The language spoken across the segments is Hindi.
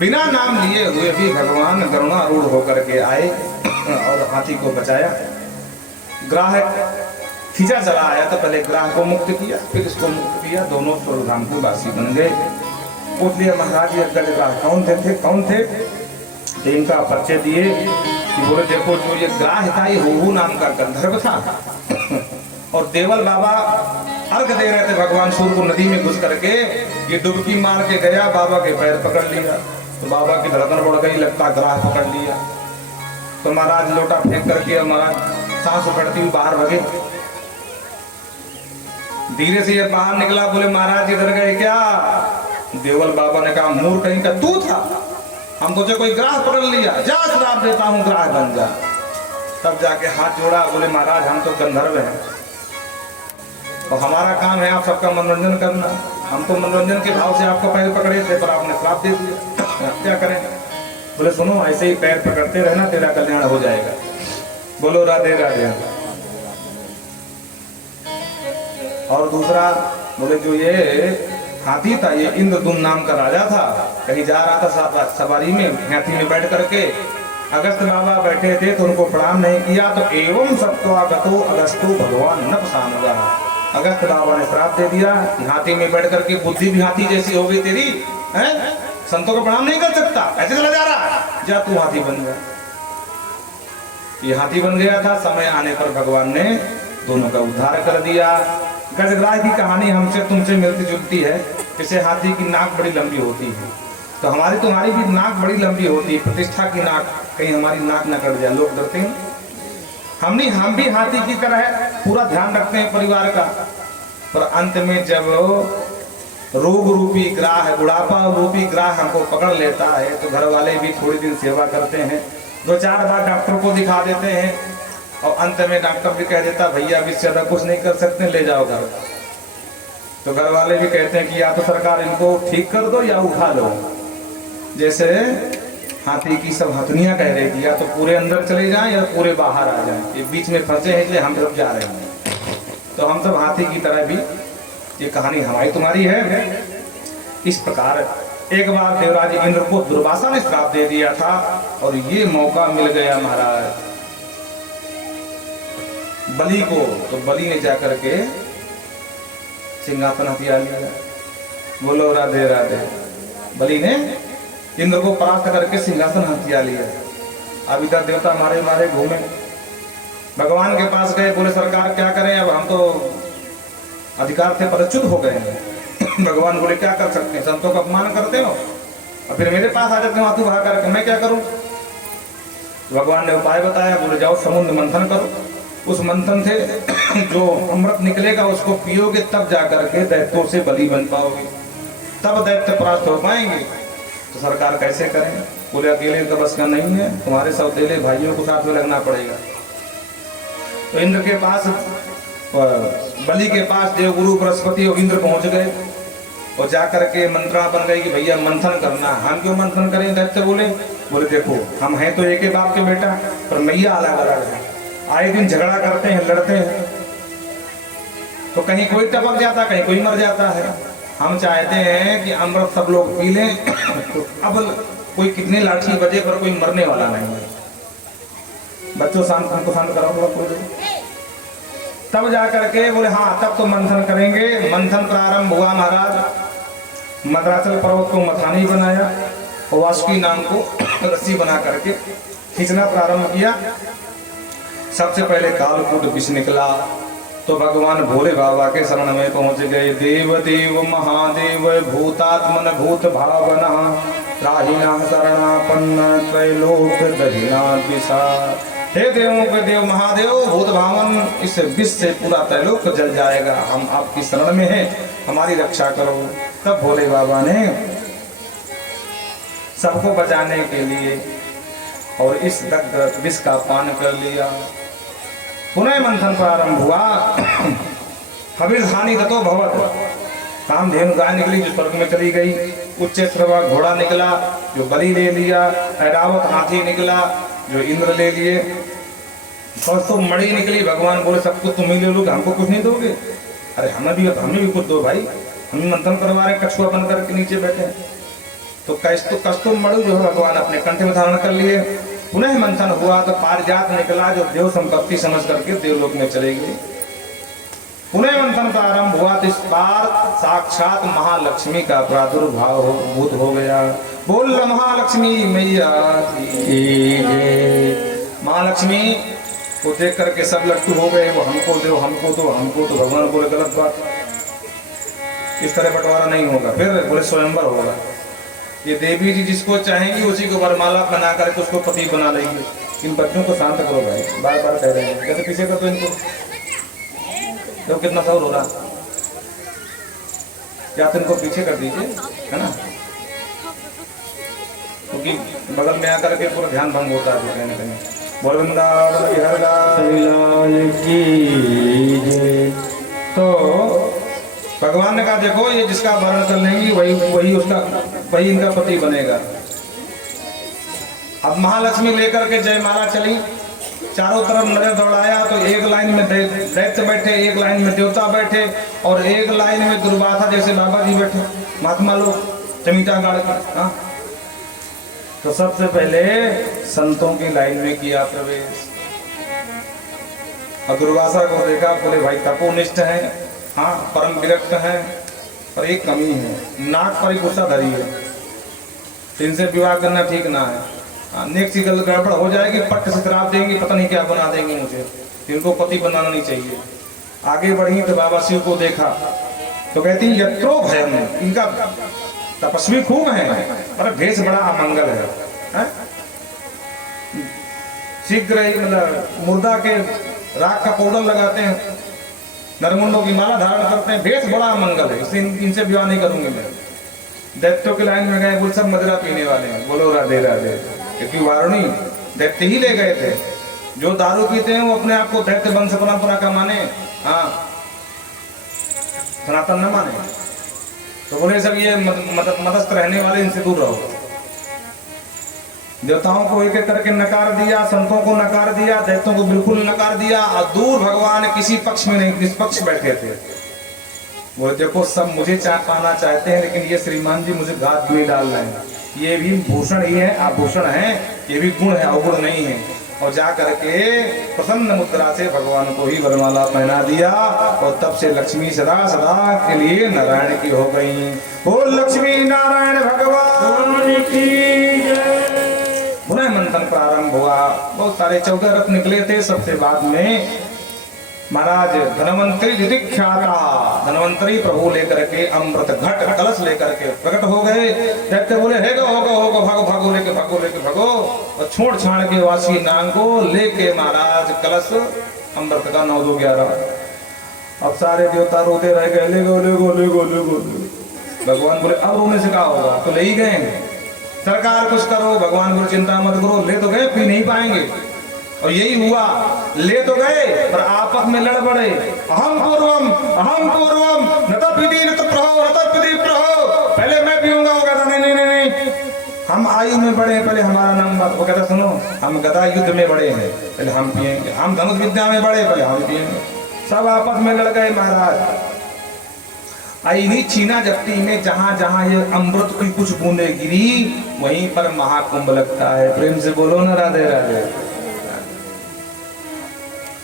बिना नाम लिए हुए भी भगवान गरुणारूढ़ होकर के आए और हाथी को बचाया। ग्राह खींचा चला आया तो पहले ग्राह को मुक्त किया, फिर इसको मुक्त किया, दोनों स्वर्गधाम के वासी बन गए। पूछ लिया महाराज ये गजग्राह कौन थे? तो इनका परिचय दिए कि बोले देखो जो ये ग्राह था ये हुहू नाम का गंधर्व था और देवल बाबा अर्घ दे रहे थे भगवान सूर्य को नदी में घुस करके, ये डुबकी मार के गया, बाबा के पैर पकड़ लिया तो बाबा की धड़कन बढ़ गई, लगता ग्राह पकड़ लिया। तो महाराज लोटा फेंक करके महाराज सांस उखड़ती हुई बाहर भगे। धीरे से ये बाहर निकला, बोले महाराज इधर गए क्या? देवल बाबा ने कहा मूर्ख कहीं का तू था, हम तुझे कोई ग्राह पकड़ लिया, जा श्राप देता हूँ ग्राह बन जा। तब जाके हाथ जोड़ा, बोले महाराज हम तो गंधर्व हैं और हमारा काम है आप सबका मनोरंजन करना, हम तो मनोरंजन के भाव से आपको पैर पकड़े थे पर आपने श्राप दे दिया, क्या करें? बोले सुनो ऐसे ही पैर पकड़ते रहना, तेरा कल्याण हो जाएगा। बोलो राधे राधे। और दूसरा बोले जो ये हाथी था ये इंद्रदुम्न नाम का राजा था, कहीं जा रहा था सवारी में, हाथी में बैठ करके अगस्त बाबा बैठे थे तो उनको प्रणाम नहीं किया तो एवं सत्वागतो अगस्तो भगवान न पसानुगा। अगस्त बाबा ने श्राप दे दिया कि हाथी में बैठ करके बुद्धि भी हाथी जैसी हो गई तेरी, हैं? संतों को प्रणाम नहीं कर सकता, ऐसे चला जा रहा, जा तू हाथी बन गया। ये हाथी बन गया था, समय आने पर भगवान ने दोनों का उद्धार कर दिया। गजग्राह की कहानी हमसे तुमसे मिलती जुलती है, जैसे हाथी की नाक बड़ी लंबी होती है तो हमारी तुम्हारी भी नाक बड़ी लंबी होती है, प्रतिष्ठा की नाक, कहीं हमारी नाक न कट जाए, लोग डरते हैं। हम भी हाथी की तरह पूरा ध्यान रखते हैं परिवार का, पर अंत में जब रोग रूपी ग्राह, बुढ़ापा रूपी ग्राह हमको पकड़ लेता है तो घर वाले भी थोड़ी दिन सेवा करते हैं, 2-4 बार डॉक्टर को दिखा देते हैं और अंत में डॉक्टर भी कह देता भैया अभी ज्यादा कुछ नहीं कर सकते, ले जाओ घर। तो घर वाले भी कहते हैं कि या तो सरकार इनको ठीक कर दो या उठा लो। जैसे हाथी की सब हथनियां कह रही थी या तो पूरे अंदर चले जाएं या पूरे बाहर आ जाएं, ये बीच में फंसे हैं इसलिए हम सब जा रहे हैं। तो हम सब हाथी की तरह भी, ये कहानी हमारी तुम्हारी है। इस प्रकार एक बार देवराज इंद्र को दुर्वासा ने श्राप दे दिया था और ये मौका मिल गया महाराज बलि को, तो बलि ने जाकर के सिंहासन हथिया लिया। बोलो राधे राधे। बलि ने इंद्र को परास्त करके सिंहासन हथिया लिया। अब इधर देवता मारे मारे घूमे, भगवान के पास गए, बोले सरकार क्या करें, अब हम तो अधिकार से पदच्युत हो गए हैं। भगवान बोले क्या कर सकते हैं, संतों का अपमान करते हो और फिर मेरे पास आ जाते हो हाथी बहा करके, मैं क्या करूं? भगवान ने उपाय बताया, बोले जाओ समुद्र मंथन करो, उस मंथन से जो अमृत निकलेगा उसको पियोगे तब जाकर के दैत्यों से बलि बन पाओगे, तब दैत्य परास्त हो पाएंगे। तो सरकार कैसे करें? बोले अकेले तो बस का नहीं है, तुम्हारे सौतेले भाइयों को साथ में लगना पड़ेगा। तो इंद्र के पास, बलि के पास देवगुरु बृहस्पति और इंद्र पहुंच गए और जाकर के मंत्रणा बन गई कि भैया मंथन करना। हम क्यों मंथन करें? दैत्य बोले देखो हम हैं तो एक ही बाप के बेटा, पर मैया अलग अलग है, आए दिन झगड़ा करते हैं, लड़ते हैं, तो कहीं कोई टपक जाता, कहीं कोई मर जाता है। हम चाहते हैं कि अमृत सब लोग पी लें तो अब कोई कितने लाठी बजे पर कोई मरने वाला नहीं है। बच्चों शांत, हमको शांत कराओ कोई। तब जाकर के बोले हाँ तब तो मंथन करेंगे। मंथन प्रारंभ हुआ महाराज, मद्राचल पर्वत को मथानी बनाया और वासुकी नाम को रस्सी बना करके खींचना प्रारंभ किया। सबसे पहले कालकूट विष निकला तो भगवान भोले बाबा के शरण में पहुंच गए। देव देव महादेव भूतात्मन भूत भावना राहिना शरणापन्न त्रैलोक दहिना दिशा। हे देवों के देव महादेव भूत भावन, इस विष से पूरा त्रैलोक जल जाएगा, हम आपकी शरण में हैं, हमारी रक्षा करो। तब भोले बाबा ने सबको बचाने के लिए और इस दग्ध विष का पान कर लिया। पुनः मंथन प्रारंभ हुआ। हविर्धानी ततो भवत, कामधेनु गाय निकली जो स्वर्ग में चली गई, उच्चैश्रवा घोड़ा निकला जो बलि ले लिया, ऐरावत हाथी निकला जो इंद्र ले लिए, सरसों मणि निकली, भगवान बोले सब कुछ तुम ही ले लोगे, हमको कुछ नहीं दोगे? अरे हमें भी कुछ दो भाई, हम मंथन करवा रहे, कछुआ बन करके नीचे बैठे। तो कस्तूर मणि जो है भगवान अपने कंठ में धारण कर लिए। पुनः मंथन हुआ तो पारिजात निकला जो देव संपत्ति समझ करके देवलोक में चले गए। पुनः मंथन प्रारंभ हुआ तो इस बार साक्षात महालक्ष्मी का प्रादुर्भाव भूत हो गया। बोल महालक्ष्मी मैया की जय। महालक्ष्मी को देख करके सब लट्टू हो गए, वो हमको दो हमको दो हमको तो। भगवान बोले गलत बात, इस तरह बंटवारा नहीं होगा। फिर बोले स्वयंवर होगा। ये देवी जी जिसको चाहेंगी उसी को वरमाला बना करके उसको पति बना लेंगे। इन बच्चों को शांत करो भाई, बार बार कह रहे हैं, कैसे पीछे कर दो इनको। देखो कितना शोर हो रहा, या तो इनको पीछे कर दीजिए, है ना, क्योंकि बगल में आकर के पूरा ध्यान भंग होता है कहीं ना कहीं। तो भगवान ने कहा देखो ये जिसका वर्ण कर लेंगी वही इनका पति बनेगा। अब महालक्ष्मी लेकर के जयमाला चली, चारों तरफ नजर दौड़ाया तो एक लाइन में दैत्य बैठे, एक लाइन में देवता बैठे और एक लाइन में दुर्वासा जैसे बाबा जी बैठे, महात्मा लोग चमीटा गाड़ के। हाँ, तो सबसे पहले संतों की लाइन में किया प्रवेश। और दुर्वासा को देखा, बोले भाई तपोनिष्ठ है, हाँ परम विरक्त है, पर एक कमी है, नाक पर ही गुस्सा धरी है, इनसे विवाह करना ठीक ना है। नेक्स्ट गल गड़बड़ हो जाएगी, पट से शराब देंगी, पता नहीं क्या बना देंगे मुझे, इनको पति बनाना नहीं चाहिए। आगे बढ़ी तो बाबा शिव को देखा तो कहती यत्रो भयम, इनका तपस्वी खूब है पर भेष बड़ा अमंगल है। शीघ्र ही मतलब मुर्दा के राख का पाउडर लगाते हैं, नरमुंडों की माला धारण करते हैं, भेष बड़ा अमंगल है, इसलिए इनसे विवाह नहीं करूंगी मैं। दैत्यों की लाइन में गए, बोल सब मदिरा पीने वाले हैं, बोलो राधे राधे। क्योंकि वारुणी दैत्य ही ले गए थे, जो दारू पीते हैं वो अपने आप को दैत्य वंश परंपरा का माने, हाँ सनातन न माने। तो बोले सब ये मदस्थ रहने वाले, इनसे दूर रहो। देवताओं को एक एक करके नकार दिया, संतों को नकार दिया, दैत्यों को बिल्कुल नकार दिया, और दूर भगवान किसी पक्ष में नहीं, निष्पक्ष बैठे थे। वो देखो सब मुझे पाना चाहते हैं, लेकिन ये श्रीमान जी मुझे घात में डाल रहे हैं, ये भी भूषण ही है, आभूषण है, ये भी गुण है, अवगुण नहीं है। और जा करके प्रसन्न मुद्रा से भगवान को ही वरमाला पहना दिया, और तब से लक्ष्मी सदा सदा के लिए नारायण की हो गई। बोल लक्ष्मी नारायण भगवान की जय। पुनः मंथन प्रारंभ हुआ, बहुत सारे 14 रथ निकले थे। सबसे बाद में महाराज धनवंतरी ख्याता धनवंतरी प्रभु लेकर के अमृत घट कलश लेकर के प्रकट हो गए। दैत्य बोले हे गो भागो भागो लेके भागो, और छोड़ छाड़ के वासी नांग को लेके महाराज कलश अमृत का 9 2 11। अब सारे देवता रोते रह गए, ले गो। भगवान बोले अब रोने से क्या होगा, तो ले ही गए, सरकार कुछ करो। भगवान बोले चिंता मत करो, ले तो गए, पी नहीं पाएंगे। और यही हुआ, ले तो गए पर आपस में लड़ पड़े। अहम पूर्वम नतपीति प्रहो, पहले मैं पीऊंगा। वो कहता नहीं, हम आयु में बड़े हैं, पहले हमारा नाम बात। वो कहता सुनो, हम गदा युद्ध में बड़े हैं, पहले हम पिएंगे। हम धनुष विद्या में बड़े, पहले हम पिएंगे। सब आपस में लड़ गए महाराज। इन्हीं छीना जप्ती में जहां जहां ये अमृत की कुछ बूंदे गिरी, वहीं पर महाकुंभ लगता है। प्रेम से बोलो ना राधे राधे।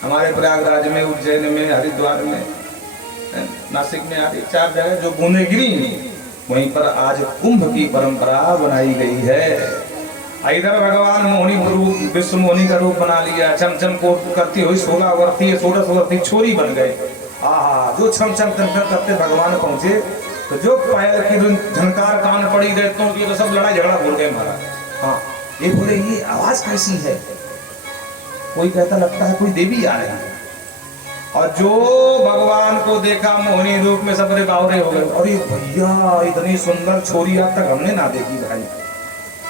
हमारे प्रयागराज में, उज्जैन में, हरिद्वार में, नासिक में, आदि 4 जगह जो बूंदे गिरी, वहीं पर आज कुंभ की परंपरा बनाई गई है। इधर भगवान मोहिनी रूप, विश्व मोहिनी का रूप बना लिया, चमचम को करती हुई 16 वर्षीय 16 वर्षीय छोरी बन गए। आहा, जो छम छम करते भगवान पहुंचे, तो जो पायल की झनकार कान पड़ी दैत्यों की, तो सब लड़ाई झगड़ा भूल गए महाराज। हाँ, ये बोले ये आवाज कैसी है, कोई कहता लगता है कोई देवी आ रही है। और जो भगवान को देखा मोहिनी रूप में, सबरे बावरे हो गए। अरे भैया इतनी सुंदर छोरी आज तक हमने ना देखी भाई,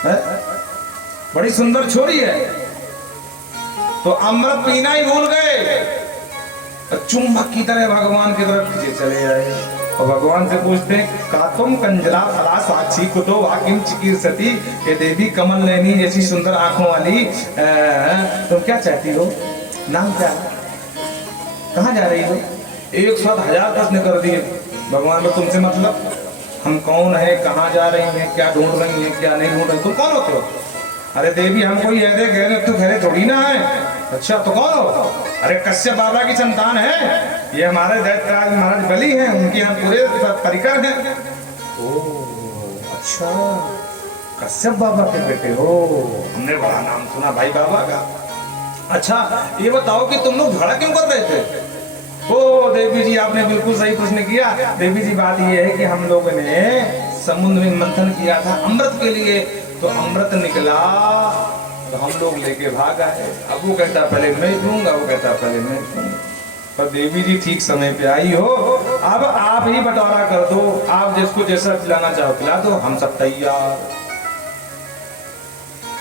है? बड़ी सुंदर छोरी है। तो अमृत पीना ही भूल गए, चुंबक की तरह भगवान की तरफ खींचे चले आए। और भगवान से पूछते का तुम कंजला फला साक्षी कुतो वाकिम चिकीर्षति, ये देवी कमल नैनी जैसी सुंदर आंखों वाली, तुम क्या चाहती हो, नाम क्या, कहाँ जा रही हो? 100,000 प्रश्न कर दिए भगवान को, तुमसे मतलब हम कौन है, कहाँ जा रही हैं, क्या ढूंढ रही हैं, क्या नहीं ढूंढ रही, तुम कौन होते हो? अरे देवी हम कोई ऐसे गहरे तू गहरे थोड़ी ना है। अच्छा तो कौन हो? अरे कश्यप बाबा की संतान है, ये हमारे दैत्यराज महाराज बलि हैं, उनके हम पूरे परिकर हैं। ओह अच्छा, कश्यप बाबा के बेटे हो, हमने बड़ा नाम सुना भाई बाबा का। अच्छा ये बताओ कि तुम लोग झगड़ा क्यों कर रहे थे? ओ देवी जी आपने बिल्कुल सही प्रश्न किया। देवी जी बात ये है कि हम लोगों ने समुद्र में मंथन किया था अमृत के लिए, तो अमृत निकला तो हम लोग लेके भाग आए। अब वो कहता पहले मैं पीऊंगा, वो कहता पहले मैं पीऊंगा। पर देवी जी ठीक समय पे आई हो, अब आप ही बंटवारा कर दो, आप जिसको जैसा पिलाना चाहो पिला दो, हम सब तैयार।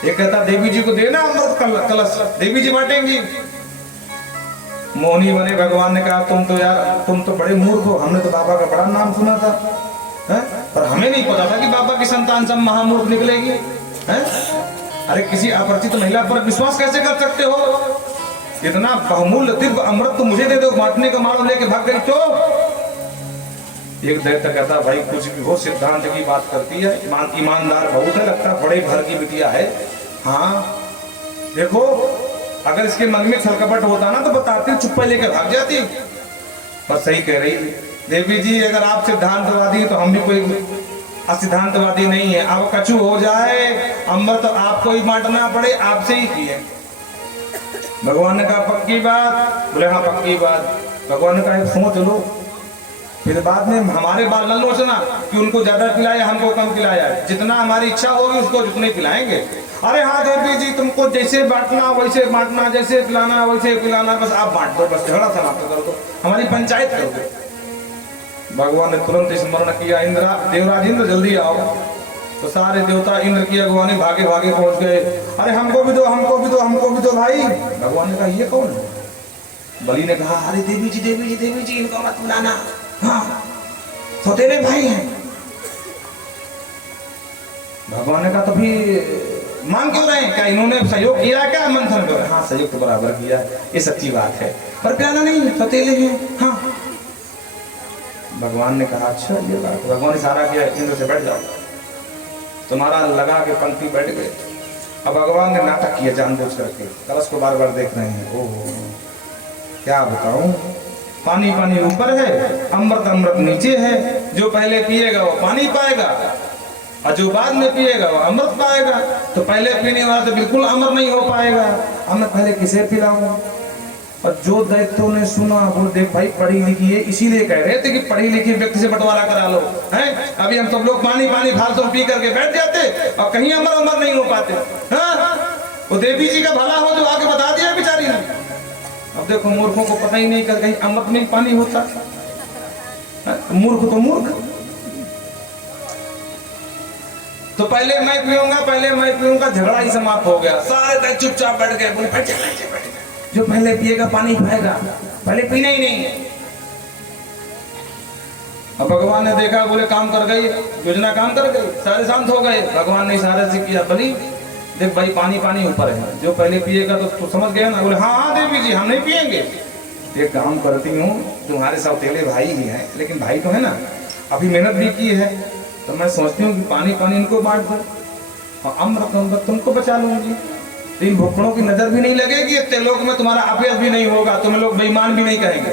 ये कहता देवी जी को देना अमृत कलश, देवी जी बांटेंगी। मोहनी बने भगवान ने कहा तुम तो बड़े मूर्ख हो, हमने तो बाबा का बड़ा नाम सुना था है? पर हमें नहीं पता था कि बाबा की संतान सब महामूर्ख निकलेगी है? अरे किसी अपरिचित महिला पर विश्वास कैसे कर सकते हो? इतना बहुमूल्य दिव्य अमृत तो मुझे दे दो, बांटने का माल लेके भाग गई तो। एक दैत्य कहता भाई कुछ भी हो, सिद्धांत की बात करती है, ईमानदार बहुत है, लगता बड़े घर की बिटिया है। हाँ देखो अगर इसके मन में छलकपट होता ना तो बताती, चुप्पा लेके भाग जाती। पर सही कह रही देवी जी, अगर आप सिद्धांतवादी तो हम भी कोई असिद्धांतवादी नहीं है। अब कछु हो जाए अमृत तो आपको ही बांटना पड़े, आपसे ही किए। भगवान ने कहा पक्की बात? बोले हाँ पक्की बात। भगवान ने कहा सोच लो, फिर बाद में हमारे बाल न लोचना कि उनको ज्यादा पिलाया हमको कम पिलाया, जितना हमारी इच्छा होगी उसको जितने पिलाएंगे। अरे हाँ देवी जी तुमको जैसे बांटना वैसे बांटना, जैसे पिलाना वैसे पिलाना, बस आप बांट दो, बस झगड़ा समाप्त कर दो, हमारी पंचायत कर दो। भगवान ने तुरंत स्मरण किया, इंद्रा देवराज इंद्र जल्दी आओ। तो सारे देवता इंद्र की अगवानी भागे भागे पहुंच गए। अरे हमको भी दो, हमको भी दो, हमको भी दो भाई। भगवान ने कहा ये कौन है? बलि ने कहा अरे देवी जी देवी जी देवी जी इनको मत बुलाना, हाँ सौतेले भाई हैं। भगवान ने कहा तो भी मान क्यों रहे हैं, क्या इन्होंने सहयोग किया क्या मंथन में? हाँ सहयोग तो बराबर किया, ये सच्ची बात है, पर प्याला नहीं, सौतेले हैं। हाँ भगवान ने कहा अच्छा ये बात। भगवान ने इशारा किया इंद्र से बैठ जाओ, तुम्हारा लगा के पंक्ति बैठ गए। अब भगवान ने नाटक किया जानबूझ करके, कलश को बार बार देख रहे हैं। ओह क्या बताऊं, पानी पानी ऊपर है, अमृत अमृत नीचे है। जो पहले पिएगा वो पानी पाएगा और जो बाद में पिएगा वो अमृत पाएगा। तो पहले पीने वाला तो बिल्कुल अमर नहीं हो पाएगा, अब मैं पहले किसे पिलाऊं? और जो दैत्यों ने सुना बोले देख भाई पढ़ी लिखी है, इसीलिए कह रहे थे कि पढ़ी लिखी व्यक्ति से बंटवारा करा लो हैं। अभी हम सब लोग पानी पानी फालतू पी करके बैठ जाते और कहीं अमर अमर नहीं हो पाते। हाँ वो देवी जी का भला हो जो आगे बता दिया बेचारी ने। अब देखो मूर्खों को पता ही नहीं कर कहीं अमृत में पानी होता, मूर्ख तो मूर्ख। तो पहले मैं पीऊंगा, पहले मैं पीऊंगा, झगड़ा ही समाप्त हो गया। सारे चुपचाप बैठ गए, बोले बैठ जा, जो पहले पिएगा पानी पाएगा, पहले पीना ही नहीं है। अब भगवान ने देखा, बोले काम कर गई योजना, काम कर गई, सारे शांत हो गए। भगवान ने इशारे से किया बलि देख भाई पानी पानी ऊपर है, जो पहले पिएगा तो समझ गया ना? बोले हाँ हाँ देवी जी हम नहीं पिएंगे। एक काम करती हूँ, तुम्हारे सौतेले भाई ही हैं लेकिन भाई तो है ना, अभी मेहनत भी की है, तो मैं सोचती हूँ कि पानी पानी इनको बांट दो और अमृत अमृत तुमको बचा लूंगी। इन भूखड़ों की नजर भी नहीं लगेगी, त्रिलोक में तुम्हारा अपयश भी नहीं होगा, तुम लोग बेईमान भी नहीं कहेंगे।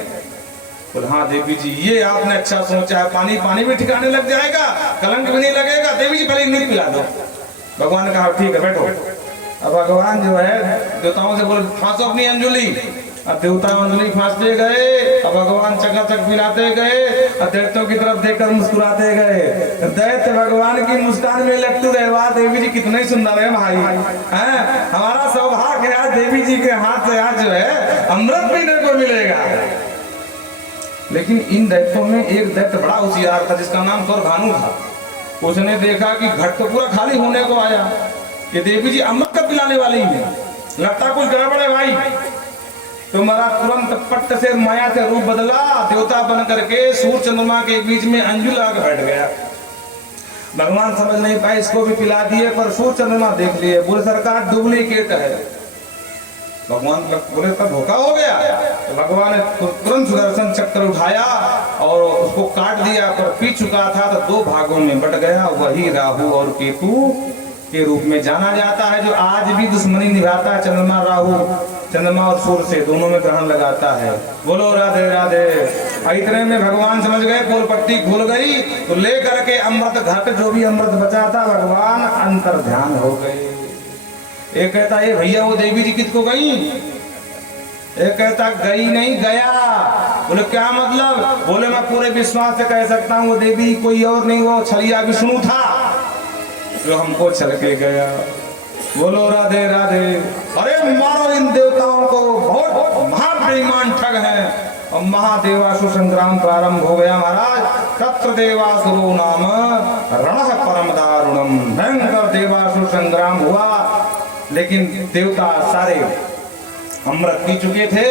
बोले हाँ देवी जी ये आपने अच्छा सोचा है, पानी पानी भी ठिकाने लग जाएगा, कलंक भी नहीं लगेगा। देवी जी पहले नहीं पिला दो। भगवान ने कहा ठीक है बैठो। अब भगवान जो है देवताओं से बोले फांसो अपनी अंजुली। अब देवता अंजुली फांसते गए, अब भगवान चकाचक पिलाते गए और दैत्यों की तरफ देखकर मुस्कुराते गए। दैत्य भगवान की मुस्कान में लगते रहे, वाह देवी जी कितने सुंदर है भाई, हैं हमारा सौभाग्य आज देवी जी के हाथ से आज जो है अमृत पीने को मिलेगा। लेकिन इन दैत्यों में एक दैत्य बड़ा होशियार था जिसका नाम स्वर्भानु था। उसने देखा कि घट तो पूरा खाली होने को आया, कि देवी जी अमृत कब पिलाने वाली है, लगता कुछ गड़बड़ है भाई। तुम्हारा तुरंत पट्ट से माया से रूप बदला, देवता बन करके सूर्य चंद्रमा के बीच में अंजुल आके बैठ गया। भगवान समझ नहीं पाए, इसको भी पिला दिए, पर सूर्य चंद्रमा देख लिए, बोले सरकार डुप्लीकेट है। भगवान बोले तब धोखा हो गया। तो भगवान ने तुरंत सुदर्शन चक्र उठाया और उसको काट दिया, पर पी चुका था तो दो भागों में बट गया। वही राहु और केतु के रूप में जाना जाता है, जो आज भी दुश्मनी निभाता है। चंद्रमा राहु, चंद्रमा और सूर्य से दोनों में ग्रहण लगाता है। बोलो राधे राधे। इतने में भगवान समझ गए पोल पट्टी खुल गई, तो लेकर के अमृत घट जो भी अमृत बचा था भगवान अंतर ध्यान हो गए। एक कहता ये भैया वो देवी जी किसको गई, एक कहता गई नहीं गया। बोले क्या मतलब, बोले मैं पूरे विश्वास से कह सकता हूँ वो देवी कोई और नहीं, वो छलिया विष्णु था जो हमको छल के गया। बोलो राधे राधे। अरे मारो इन देवताओं को, बहुत महाबेईमान ठग हैं। और महादेवासुर संग्राम प्रारंभ हो गया महाराज। तत्र देवासुरो नाम रणः परम दारुणम। भयंकर देवासुर संग्राम हुआ, लेकिन देवता सारे अमृत पी चुके थे,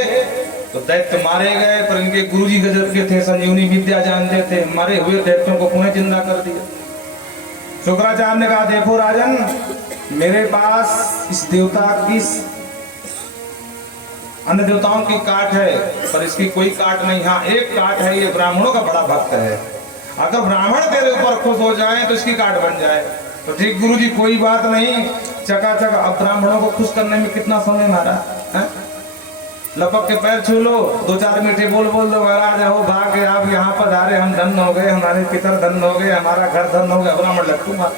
तो दैत्य मारे गए। पर इनके गुरुजी गजब के थे, संजीवनी विद्या जानते थे, मरे हुए दैत्यों को पुनः जिंदा कर दिया। शुक्राचार्य ने कहा देखो राजन, मेरे पास इस देवता की अन्य देवताओं की काट है, पर इसकी कोई काट नहीं। हाँ एक काट है, ये ब्राह्मणों का बड़ा भक्त है। अगर ब्राह्मण तेरे ऊपर खुश हो जाए तो इसकी काट बन जाए। तो ठीक गुरुजी कोई बात नहीं, चकाचक। अब ब्राह्मणों को खुश करने में कितना समय मारा है? लपक के पैर छू लो, दो चार मीठे बोल बोल दो, महाराज हो भाग आप यहाँ पर आ रहे, हम धन हो गए, हमारे पितर धन हो गए, हमारा घर धन हो गया। ब्राह्मण लट्टू मार,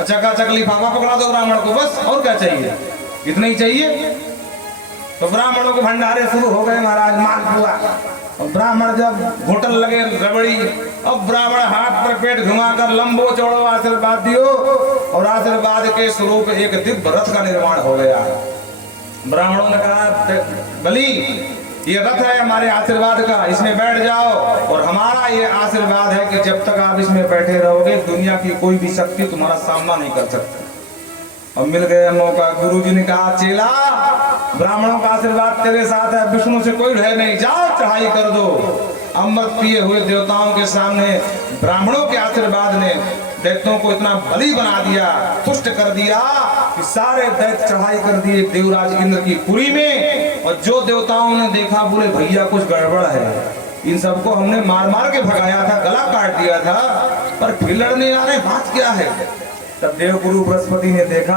चकाचक लिफाफा पकड़ा दो ब्राह्मण को, बस और क्या चाहिए, इतना ही चाहिए। तो ब्राह्मणों के भंडारे शुरू हो गए महाराज, मालपुआ। और ब्राह्मण जब घोटल लगे रबड़ी, अब ब्राह्मण हाथ पर पेट घुमाकर लंबो चौड़ो आशीर्वाद दियो, और आशीर्वाद के स्वरूप एक दिव्य रथ का निर्माण हो गया। ब्राह्मणों ने कहा बलि ये रथ है हमारे आशीर्वाद का, इसमें बैठ जाओ, और हमारा ये आशीर्वाद है कि जब तक आप इसमें बैठे रहोगे दुनिया की कोई भी शक्ति तुम्हारा सामना नहीं कर सकती। और मिल गया मौका। गुरुजी ने कहा चेला, ब्राह्मणों का आशीर्वाद तेरे साथ है, विष्णु से कोई भय नहीं, जाओ चढ़ाई कर दो। अमृत पिए हुए देवताओं के सामने ब्राह्मणों के आशीर्वाद ने दैत्यों को इतना बली बना दिया, तुष्ट कर दिया कि सारे दैत्य चढ़ाई कर दिए देवराज इंद्र की पुरी में। और जो देवताओं ने देखा बोले भैया कुछ गड़बड़ है, इन सबको हमने मार मार के भगाया था, गला काट दिया था, पर फिर लड़ने आ रहे, बात क्या है। तब देवगुरु बृहस्पति ने देखा,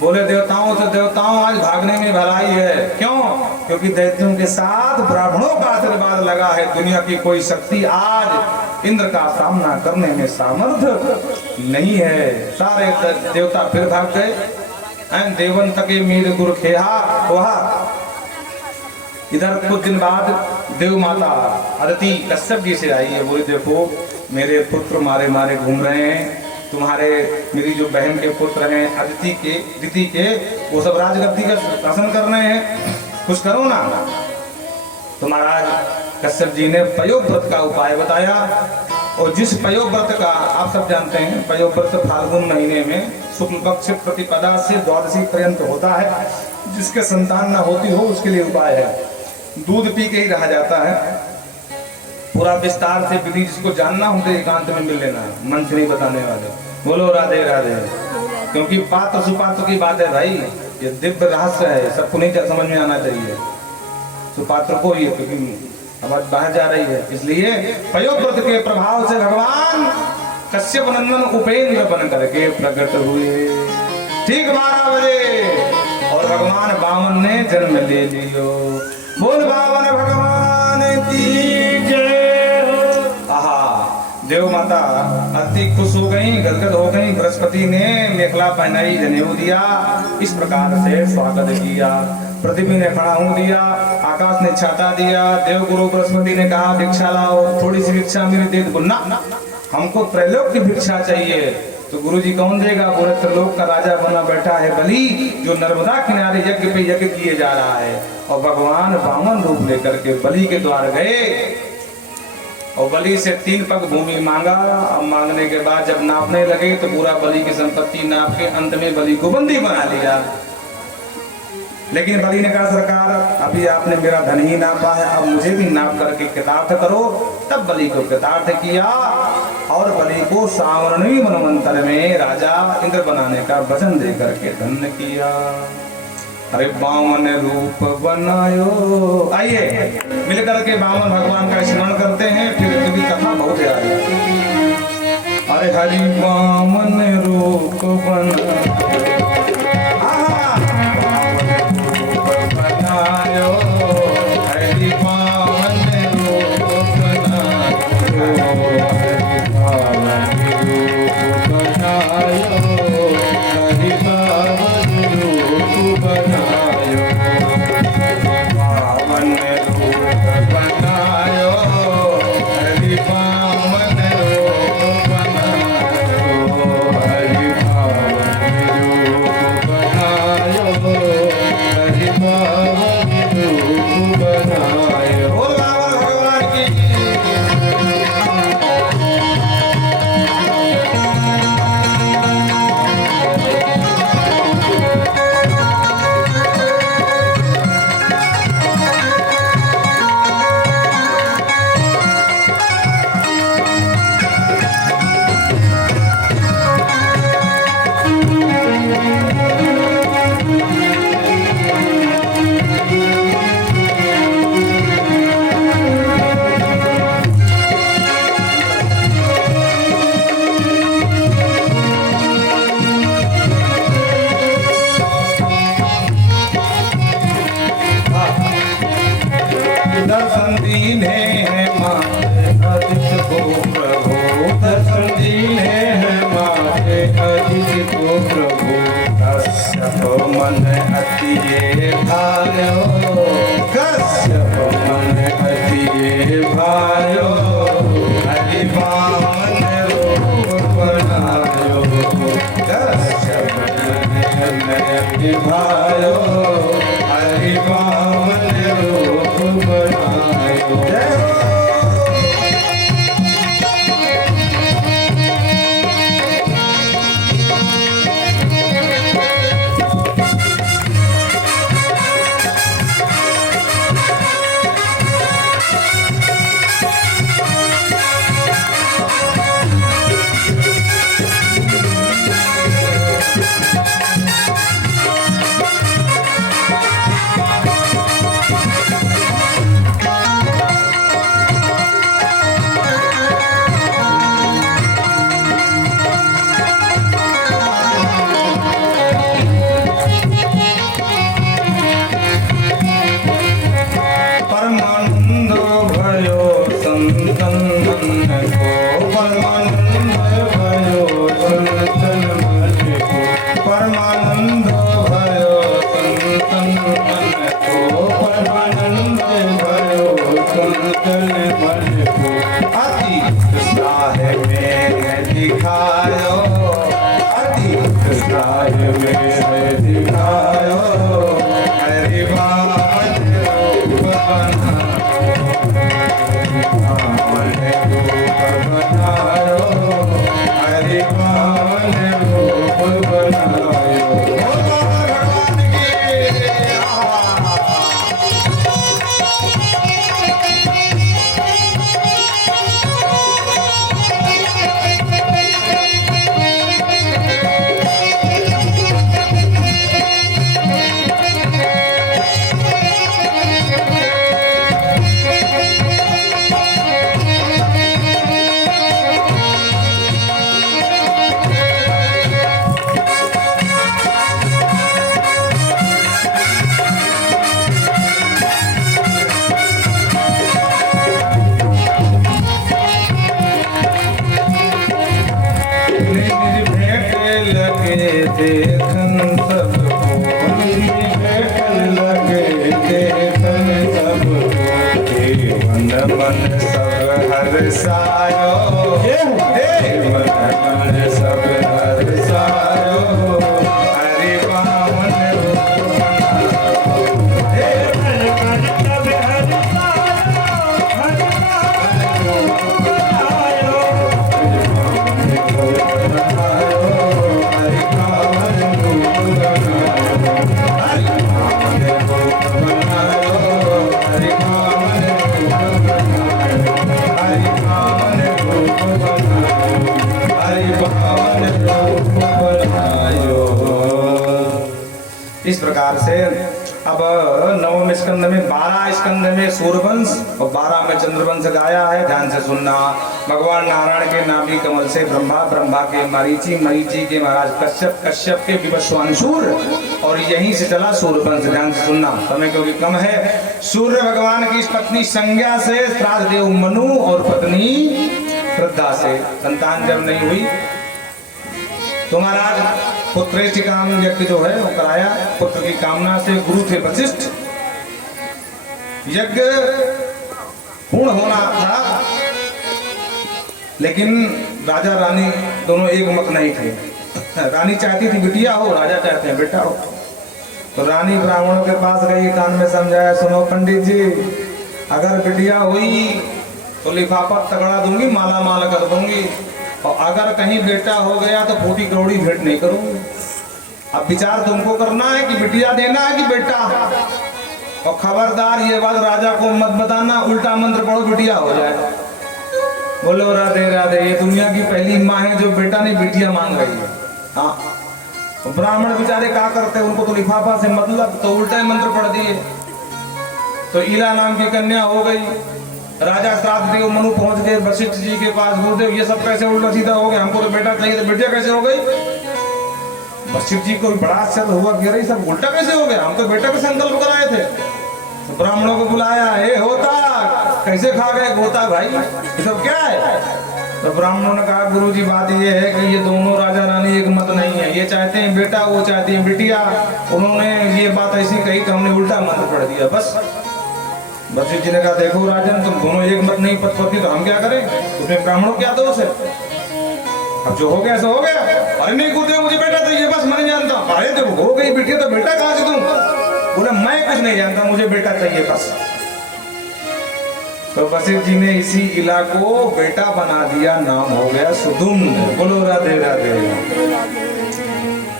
बोले देवताओं से देवताओं आज भागने में भलाई है। क्यों? क्योंकि दैत्यों के साथ ब्राह्मणों का आशीर्वाद लगा है। दुनिया की कोई शक्ति आज इंद्र का सामना करने में सामर्थ्य नहीं है। सारे देवता फिर भाग गए। देवंत के मीर गुरु खेहा वहा। इधर कुछ दिन बाद देव माता अदिति कश्यप जी से आई है, बोले देखो मेरे पुत्र मारे मारे घूम रहे हैं, तुम्हारे मेरी जो बहन के पुत्र हैं अदिति के वो सब राजगद्दी का शासन कर रहे हैं, कुछ करो ना। तो महाराज कश्यप जी ने पयोव्रत का उपाय बताया। और जिस पयोव्रत का आप सब जानते हैं, पयोव्रत फाल्गुन महीने में शुक्ल पक्ष प्रतिपदा से द्वादशी पर्यंत होता है। जिसके संतान ना होती हो उसके लिए उपाय है, दूध पी के ही रहा जाता है। पूरा विस्तार से विधि जिसको जानना हो तो एकांत में मिल लेना, मन से नहीं बताने वाले। बोलो राधे राधे। क्योंकि पात्र सुपात्र की बात है भाई, ये दिव्य रहस्य है, सबको नहीं समझ में आना चाहिए। सुपात्र को ये, क्योंकि आवाज बाहर जा रही है, इसलिए पयोव्रत के प्रभाव से भगवान कश्यप नंदन उपेंद्र बन करके प्रकट हुए ठीक 12 बजे। और भगवान वामन ने जन्म ले लियो। बोल वामन भगवान की जय। देव माता अति खुश हो गई, गदगद हो गई। बृहस्पति ने मेखला पहनाई, जनेऊ दिया, इस प्रकार से स्वागत किया। पृथ्वी ने खड़ा हो दिया, आकाश ने छाता दिया। देव गुरु बृहस्पति ने कहा भिक्षा लाओ, थोड़ी सी भिक्षा मेरी दे दो। ना, हमको त्रैलोक की भिक्षा चाहिए। तो गुरु जी कौन देगा? पूरे त्रिलोक का राजा बना बैठा है बलि, जो नर्मदा किनारे यज्ञ पे यज्ञ किए जा रहा है। और भगवान वामन रूप लेकर के बलि के द्वार गए और बलि से 3 पग भूमि मांगा। अब मांगने के बाद जब नापने लगे तो पूरा बलि की संपत्ति नाप के अंत में बलि को बंदी बना लिया। लेकिन बलि ने कहा सरकार अभी आपने मेरा धन ही नापा है, अब मुझे भी नाप करके कृतार्थ करो। तब बलि को कृतार्थ किया और बलि को सावर्णी मनवंतर में राजा इंद्र बनाने का वचन दे करके धन्य किया। अरे बामन रूप बनायो। आइए मिलकर के बामन भगवान का स्मरण करते हैं, फिर इनकी कथा बहुत याद है। अरे हरि बामन रूप बनायो, हरि बामन रूप बनायो, हरि बामन रूप बनायो, हरि बामन रूप बनायो, बामन रूप बनायो, हरि बामन रूप बनायो, हरि बामन रूप बनायो, हरि बामन रूप बनायो। बोल बाबा भगवान की। दर्शन दीने हैं माते अजित को प्रभु, दर्शन दीने हैं माते अजित को प्रभु, कश्यप मन अति भायो, कश्यप मन अति भायो, हरि बामन रूप बनायो, कश्यप मन अति भायो, हरि बामन रूप बनायो। जय हो। परमानंद भयो संतन मन को, परमानंद भयो संतन मन को, परमानंद भयो संतन मन को, परमानंद भयो संतन मन को, अति उत्साह में दिखायो, अति उत्साह में दिखायो, हरि बामन रूप बनायो, हरि बामन रूप बनायो। भगवान की। देखन सबको, लगे देखन सबको, मन मन सब हर्षायो, मन मन सब हर्षायो, हरि बामन रूप बनायो, मन मन सब हर्षायो, हरि बामन रूप बनायो, हरि बामन रूप बनायो, हरि बामन रूप बनायो, हरि बामन रूप बनायो, हरि बामन इस प्रकार से अब नवम स्कंद में 12 स्कंद में सूर्यवंश और 12 में चंद्रवंश गाया है। ध्यान से सुनना। भगवान नारायण के नाभि कमल से ब्रह्मा, ब्रह्मा के मरीचि, मरीचि के महाराज कश्यप, कश्यप के विवस्वांशुर और यहीं से चला सूर्यवंश। ध्यान से सुनना, समय क्योंकि कम है। सूर्य भगवान की इस पत्नी संज्ञा से श्राद्ध देव मनु और पत्नी श्रद्धा से संतान जब नहीं हुई तो महाराज पुत्रेष्टि काम यज्ञ जो है वो कराया। पुत्र की कामना से गुरु थे वशिष्ठ। यज्ञ पूर्ण होना था लेकिन राजा रानी दोनों एक मत नहीं थे। रानी चाहती थी बिटिया हो, राजा चाहते हैं बेटा हो। तो रानी ब्राह्मणों के पास गई, कान में समझाया, सुनो पंडित जी, अगर बिटिया हुई तो लिफाफा तगड़ा दूंगी, माला माल कर दूंगी, और अगर कहीं बेटा हो गया तो फूटी करोड़ी भेंट नहीं करूंगी। अब विचार तुमको करना है कि बिटिया देना है कि बेटा। और खबरदार ये बात राजा को मत बताना, उल्टा मंत्र पढ़ो बिटिया हो जाए। बोलो राधे राधे। ये दुनिया की पहली माँ है जो बेटा नहीं बिटिया मांग रही है। हाँ, ब्राह्मण बेचारे क्या करते हैं, उनको तो लिफाफा से मतलब, तो उल्टा मंत्र पढ़ दिए। तो ईला नाम की कन्या हो गई। राजा श्राद्ध देव मनु पहुंच गए वशिष्ठ जी के पास। गुरुदेव ये सब कैसे उल्टा सीधा हो गया, हमको तो बेटा चाहिए, तो बेटिया कैसे हो गई। वशिष्ठ जी को बड़ा आश्चर्य हुआ कि अरे सब उल्टा कैसे हो गया, हम तो बेटा का संकल्प कराए थे। तो ब्राह्मणों को बुलाया, हे होता कैसे खा गए गोता भाई, ये सब क्या है। तो ब्राह्मणों ने कहा गुरुजी बात ये है कि ये दोनों राजा रानी एक मत नहीं है, ये चाहते हैं बेटा, वो चाहती है बिटिया। उन्होंने ये बात ऐसी कही तो हमने उल्टा मंत्र पढ़ दिया बस। वशिष्ठ जी ने कहा देखो राजन, तुम दोनों एक मत नहीं पति तो हम क्या करें, उसमें ब्राह्मणों क्या दोष है। अब जो हो गया सो हो गया। अरे नहीं गुरुदेव मुझे बेटा चाहिए बस, मैं नहीं जानता। अरे तो हो गई बिटिया तो बेटा कहाँ से दूं। बोले मैं कुछ नहीं जानता, मुझे बेटा चाहिए बस। तो वशिष्ठ जी ने इसी इला को बेटा बना दिया, नाम हो गया सुदुम्न। बोलो राधे राधे।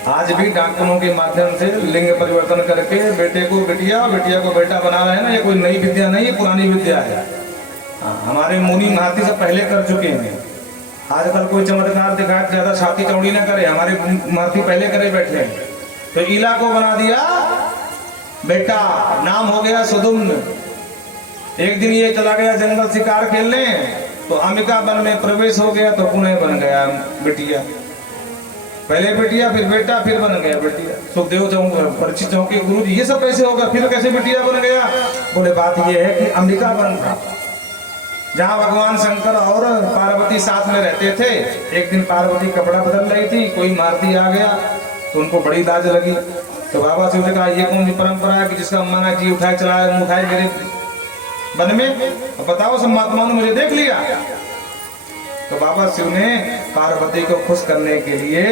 आज भी डॉक्टरों के माध्यम से लिंग परिवर्तन करके बेटे को बिटिया, बिटिया को बेटा बना रहे हैं ना। ये कोई नई विद्या नहीं है, पुरानी विद्या है। हमारे मुनि महाती से पहले कर चुके हैं। आजकल कोई चमत्कार दिखाए ज्यादा छाती चौड़ी ना करे, हमारे महाती पहले करे बैठे हैं। तो इला को बना दिया बेटा, नाम हो गया सुदुम्न। एक दिन ये चला गया जंगल शिकार खेलने, तो अम्बिका वन में प्रवेश हो गया तो पुनः बन गया बिटिया। पहले बिटिया फिर बेटा फिर बन गया बिटिया। सुखदेव चौक परीक्षित चौकी गुरुजी ये सब कैसे होगा, फिर कैसे बिटिया बन गया। बोले बात ये है कि अम्बिका वन था जहाँ भगवान शंकर और पार्वती साथ में रहते थे। एक दिन पार्वती कपड़ा बदल रही थी, कोई महारथी आ गया तो उनको बड़ी लाज लगी। तो बाबा शिव ने कहा ये कौन सी परंपरा है कि जिसका मन जी उठाए चलाए उठाए मेरे वन में, बताओ सब महात्माओं ने मुझे देख लिया। तो बाबा शिव ने पार्वती को खुश करने के लिए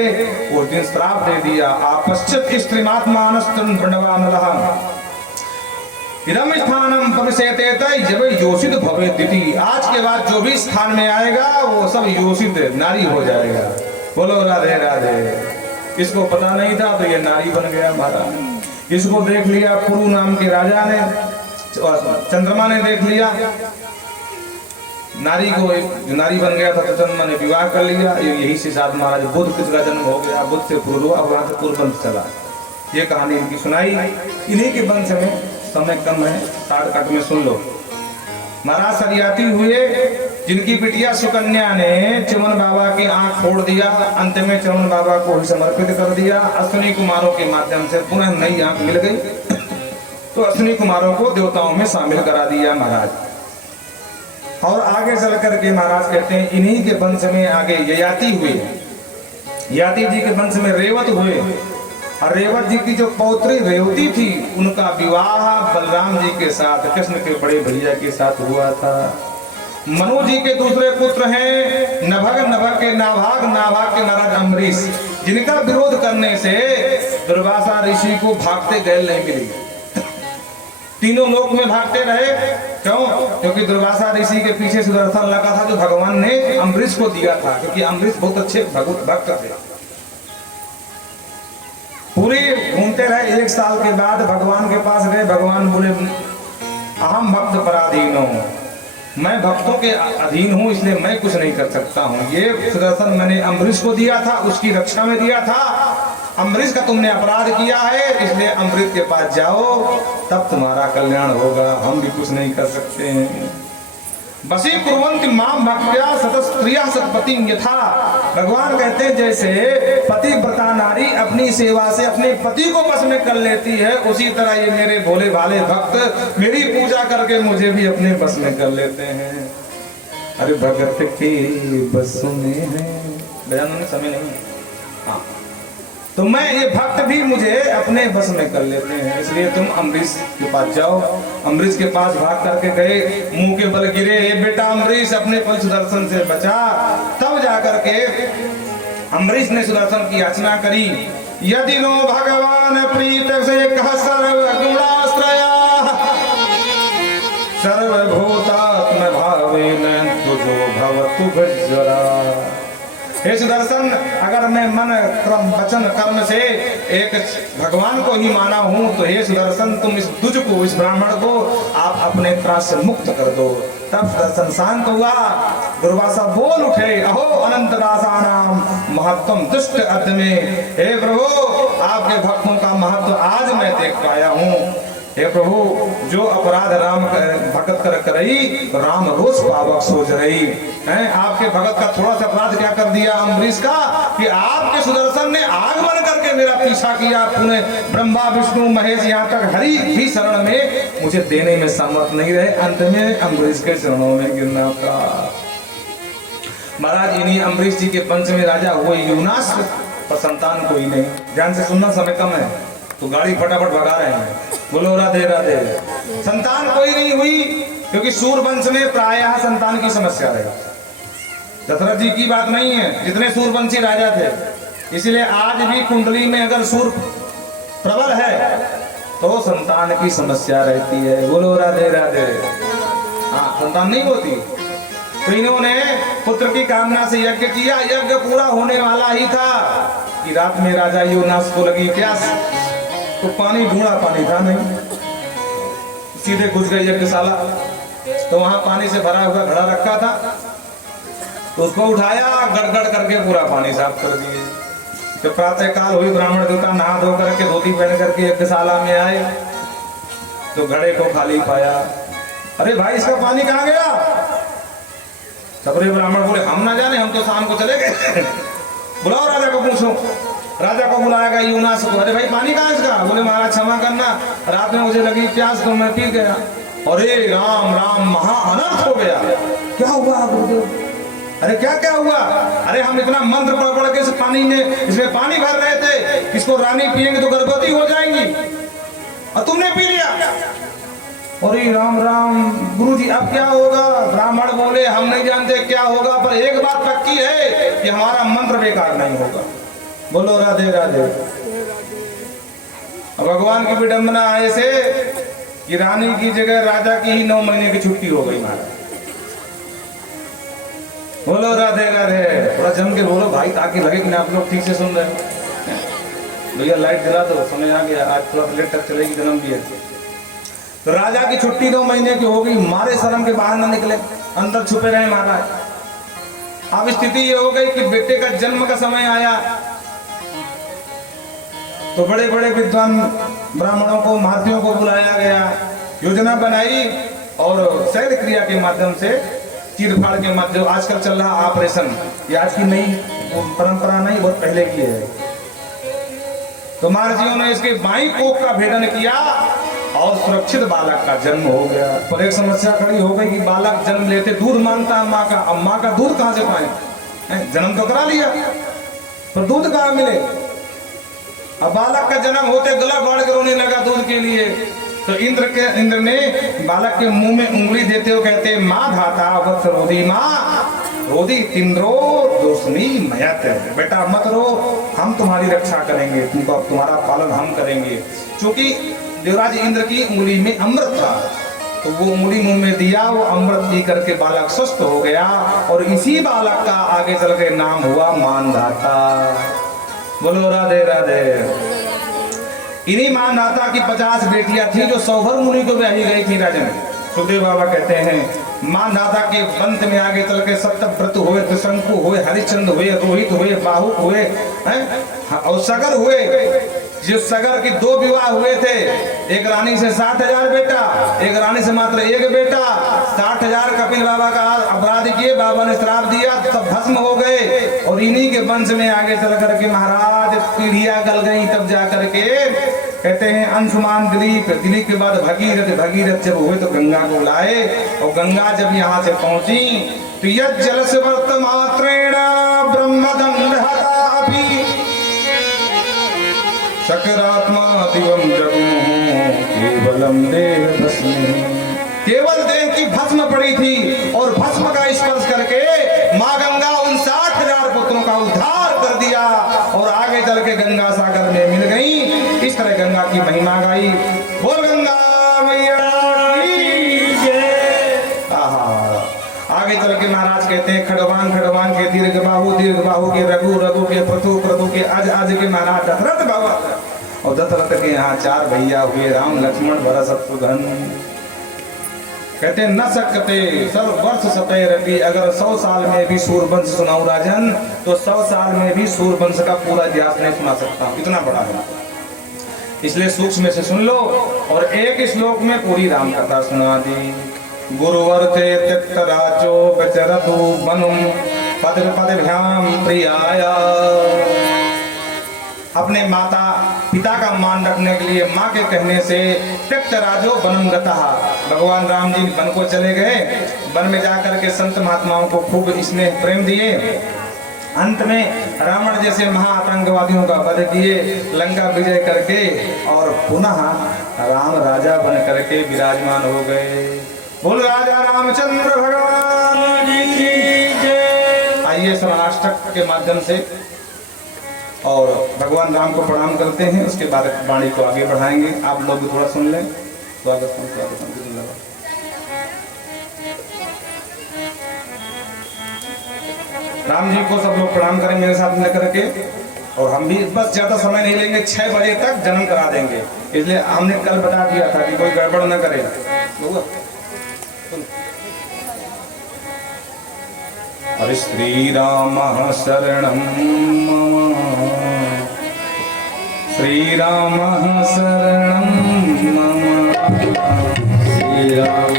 उस दिन श्राप दे दिया, आपश्चित स्त्रीमात्मानस्तन प्रणवामलः इदम स्थानम पविष्यते जब योषित भवेदिति। आज के बाद जो भी स्थान में आएगा वो सब योषित नारी हो जाएगा। बोलो राधे राधे। इसको पता नहीं था तो ये नारी बन गया महाराज। इसको देख लिया पुरु नाम के राजा ने, चंद्रमा ने देख लिया नारी को, एक नारी बन गया था तो चंद्रमा ने विवाह कर लिया। यही से साथ महाराज बुद्ध का जन्म हो गया। बुद्ध से पूर्व वहां से पूर्ववंश चला। ये कहानी इनकी सुनाई। इन्हीं के वंश में, समय कम है शॉर्टकट में सुन लो। महाराज सरियाती हुए जिनकी बिटिया सुकन्या ने चमन बाबा की आंख फोड़ दिया, अंत में चमन बाबा को ही समर्पित कर दिया। अश्विनी कुमारों के माध्यम से पुनः नई आंख मिल गई तो अश्विनी कुमारों को देवताओं में शामिल करा दिया महाराज। और आगे चल करके महाराज कहते हैं इन्हीं के वंश में आगे ययाति हुए। ययाति जी के वंश में रेवत हुए और रेवत जी की जो पौत्री रेवती थी उनका विवाह बलराम जी के साथ, कृष्ण के बड़े भैया के साथ हुआ था। मनु जी के दूसरे पुत्र हैं नभग, नभग के नाभाग, नाभाग के महाराज अम्बरीश, जिनका विरोध करने से दुर्वासा ऋषि को भागते गैल नहीं मिली। तीनों लोक में भागते रहे। क्यों? क्योंकि दुर्वासा ऋषि के पीछे सुदर्शन लगा था जो भगवान ने अम्बरीश को दिया था, क्योंकि अम्बरीश बहुत अच्छे भक्त थे। पूरे घूमते रहे। 1 साल के बाद भगवान के पास गए। भगवान बोले अहम भक्त पराधीन हूँ, मैं भक्तों के अधीन हूँ, इसलिए मैं कुछ नहीं कर सकता हूँ। ये सुदर्शन मैंने अम्बरीश को दिया था, उसकी रक्षा में दिया था। अम्बरीश का तुमने अपराध किया है, इसलिए अमृत के पास जाओ, तब तुम्हारा कल्याण होगा, हम भी कुछ नहीं कर सकते हैं। बसी कुर्वन्ति माम भक्त्या सतस्त्रिया सतपति यथा। भगवान कहते हैं जैसे पतिव्रता नारी अपनी सेवा से अपने पति को बस में कर लेती है, उसी तरह ये मेरे भोले भाले भक्त मेरी पूजा करके मुझे भी अपने बस में कर लेते हैं। अरे भगत के बस में है, बयान समय नहीं है। हाँ, तो मैं ये भक्त भी मुझे अपने बस में कर लेते हैं, इसलिए तुम अम्बरीश के पास जाओ। अम्बरीश के पास भाग करके गए, मुंह के बल गिरे, बेटा अम्बरीश अपने पल सुदर्शन से बचा। तब जाकर के अम्बरीश ने सुदर्शन की याचना करी, यदि नो भगवान प्रीत से कह सर्वगुणाश्रया सर्वभूतात्म भावेन तुझो भवतु भज्वरा। हे सुदर्शन, अगर मैं मन क्रम वचन कर्म से एक भगवान को ही माना हूं, तो हे सुदर्शन तुम इस दुज को, इस ब्राह्मण को आप अपने त्रास से मुक्त कर दो। तब सुदर्शन शांत हुआ। दुर्वासा बोल उठे, अहो अनंत दासानाम महत्वम दुष्ट अद्य में। हे प्रभु, आपके भक्तों का महत्व आज मैं देख पाया हूँ। हे प्रभु, जो अपराध राम भगत कर करई, राम रोज पावक सोच रही है। आपके भगत का थोड़ा सा अपराध क्या कर दिया अम्बरीश का, कि आपके सुदर्शन ने आग बन करके मेरा पीछा किया। पुणे ब्रह्मा विष्णु महेश, यहाँ तक हरि भी शरण में मुझे देने में समर्थ नहीं रहे। अंत में अम्बरीश के चरणों में गिरना पड़ा। महाराज, इन्हीं अम्बरीश जी के वंश में राजा हुए यूनास, पर संतान कोई नहीं। ध्यान से सुनना, समय कम है तो गाड़ी फटाफट भगा रहे हैं। बोलो राधे राधे। संतान कोई नहीं हुई, क्योंकि सूर वंश में प्रायः संतान की समस्या रही। दशरथ जी की बात नहीं है, जितने सूरवंशी राजा थे। इसलिए आज भी कुंडली में अगर सूर प्रबल है तो संतान की समस्या रहती है। बोलो राधे राधे। हाँ, संतान नहीं होती। तो इन्होंने पुत्र की कामना से यज्ञ किया, यज्ञ पूरा होने वाला ही था कि रात में राजा यूनास को लगी प्यास, तो पानी ढूंढा, पानी था नहीं, सीधे घुस गए यज्ञशाला। तो वहां पानी से भरा हुआ घड़ा रखा था, तो उसको उठाया, गड़गड़ करके पूरा पानी साफ कर दिए। जब प्रातः काल हुई, ब्राह्मण देवता नहा धो करके धोती पहन करके यज्ञशाला में आए, तो घड़े को खाली पाया। अरे भाई, इसका पानी कहाँ गया? सबरे ब्राह्मण बोले, हम ना जाने, हम तो शाम को चले गए। बुलाओ राजा को, पूछो। राजा को बुलाया गया यूनास को। अरे भाई, पानी कहाँ इसका? बोले महाराज क्षमा करना, रात में मुझे लगी प्यास तो मैं पी गया। अरे राम राम, महा अनर्थ हो गया। क्या हुआ गुरुदेव? अरे क्या क्या हुआ? अरे हम इतना मंत्र पढ़ पढ़ के इस पानी में, इसमें पानी भर रहे थे, इसको रानी पिएंगे तो गर्भवती हो जाएंगी, और तुमने पी लिया। अरे राम राम गुरुजी, अब क्या होगा? ब्राह्मण बोले, हम नहीं जानते क्या होगा, पर एक बात पक्की है कि हमारा मंत्र बेकार नहीं होगा। बोलो राधे राधे। भगवान की विडंबना ऐसे कि रानी की जगह राजा की ही 9 महीने की छुट्टी हो गई महाराज। बोलो राधे राधे। थोड़ा जम के बोलो भाई, ताकि लगे कि आप लोग ठीक से सुन रहे हैं। भैया लाइट जला दो, समय आ गया, आज थोड़ा लेट तक चलेगी, जन्म भी है। तो राजा की छुट्टी 2 महीने की हो गई, मारे शर्म के बाहर ना निकले, अंदर छुपे रहे महाराज। अब स्थिति ये हो गई कि बेटे का जन्म का समय आया, तो बड़े बड़े विद्वान ब्राह्मणों को, महात्यों को बुलाया गया, योजना बनाई, और शैल क्रिया के माध्यम से, चीरफाड़ के माध्यम, आजकल चल रहा ऑपरेशन, ये आज की नई परंपरा नहीं, बहुत पहले की है। तो महर्षियों ने इसके बाई कोख का भेदन किया और सुरक्षित बालक का जन्म हो गया। पर एक समस्या खड़ी हो गई कि बालक जन्म लेते दूध मांगता है माँ का, अब माँ का दूध कहाँ से पाए? जन्म तो करा लिया, पर दूध कहाँ मिले? अब बालक का जन्म होते गला फाड़ के रोने लगा दूध के लिए। तो इंद्र ने बालक के मुंह में उंगली देते हुए कहते, माँ धाता वत्स रोधी, माँ रोधी तिंद्रो दोषमी मयत। बेटा मत रो, हम तुम्हारी रक्षा करेंगे, तुम्हारा पालन हम करेंगे। क्योंकि देवराज इंद्र की उंगली में अमृत था, तो वो उंगली मुंह में दिया, वो अमृत पी करके बालक स्वस्थ हो गया, और इसी बालक का आगे चल के नाम हुआ मानधाता। बोलो राधे राधे। इन्हीं मानधाता की 50 बेटियां थी, जो सौभर मुनि को ब्याही गई थी राजन। सुखदेव बाबा कहते हैं मां दादा के पंथ में आगे चल के सप्तव्रत हुए, त्रिशंकु हुए, हरिश्चंद्र हुए, रोहित हुए, बाहुक हुए हैं और सगर हुए। जिस सगर की 2 विवाह हुए थे, एक रानी से 60,000 बेटा, एक रानी से मात्र 1 बेटा। 60,000 कपिल बाबा का अपराध किए, बाबा ने श्राप दिया, सब भस्म हो गए। और इन्हीं के वंश में आगे चल करके महाराज पीढ़ियां गल गई। तब जा करके कहते हैं अंशुमान दिलीप, दिलीप के बाद भगीरथ, भगीरथ जब हुए तो गंगा को बुलाए। और गंगा जब यहाँ से पहुंची तो यज् जल से वर्तमात्रेण ब्रह्मदंड हरापि सकरात्मा दिवम जगमुः केवलम देह भस्म। केवल देह की भस्म पड़ी थी और भस्म का स्पर्श करके माँ गंगा उन 60,000 पुत्रों का उद्धार कर दिया और आगे चल के गंगा सागर में मिल गई। इस तरह गंगा की महिमा गाई। बोल गंगा मैया की जय। आगे चल के महाराज कहते हैं खड़वान, खड़वान के दीर्घ बाहु, दीर्घ बाहु के रघु, रघु के प्रथु, प्रथु के अज, अज के महाराज दशरथ बाबा। और दशरथ के यहाँ 4 भैया हुए, राम लक्ष्मण भरत शत्रुघ्न। कहते न सकते सर्व वर्ष सतय रवि। अगर 100 साल में भी सूर्यवंश सुनाऊं राजन, तो 100 साल में भी सूर्यवंश का पूरा इतिहास नहीं सुना सकता, इतना बड़ा है। इसलिए सूक्ष्म से सुन लो। और एक श्लोक में पूरी राम कथा सुना दी। गुरुवर ते त्यक्त राजो विचरतु वनुम पद पदभ्याम प्रियाया। अपने माता पिता का मान रखने के लिए माँ के कहने से त्यक्त राजो वनम गतः, भगवान राम जी वन को चले गए। वन में जाकर के संत महात्माओं को खूब स्नेह प्रेम दिए। अंत में रावण जैसे महाआतंकवादियों का वध किए, लंका विजय करके और पुनः राम राजा बन करके विराजमान हो गए। बोल राजा रामचंद्र भगवान की जय। आइए शरणाष्टक के माध्यम से और भगवान राम को प्रणाम करते हैं, उसके बाद वाणी को आगे बढ़ाएंगे। आप लोग भी थोड़ा सुन लें। स्वागत राम जी को सब लोग प्रणाम करें मेरे साथ मिल करके। और हम भी बस ज्यादा समय नहीं लेंगे, 6 बजे तक जन्म करा देंगे। इसलिए हमने कल बता दिया था कि कोई गड़बड़ न करे। अरे श्री राम शरणम मम, श्री राम शरणम मम, श्री राम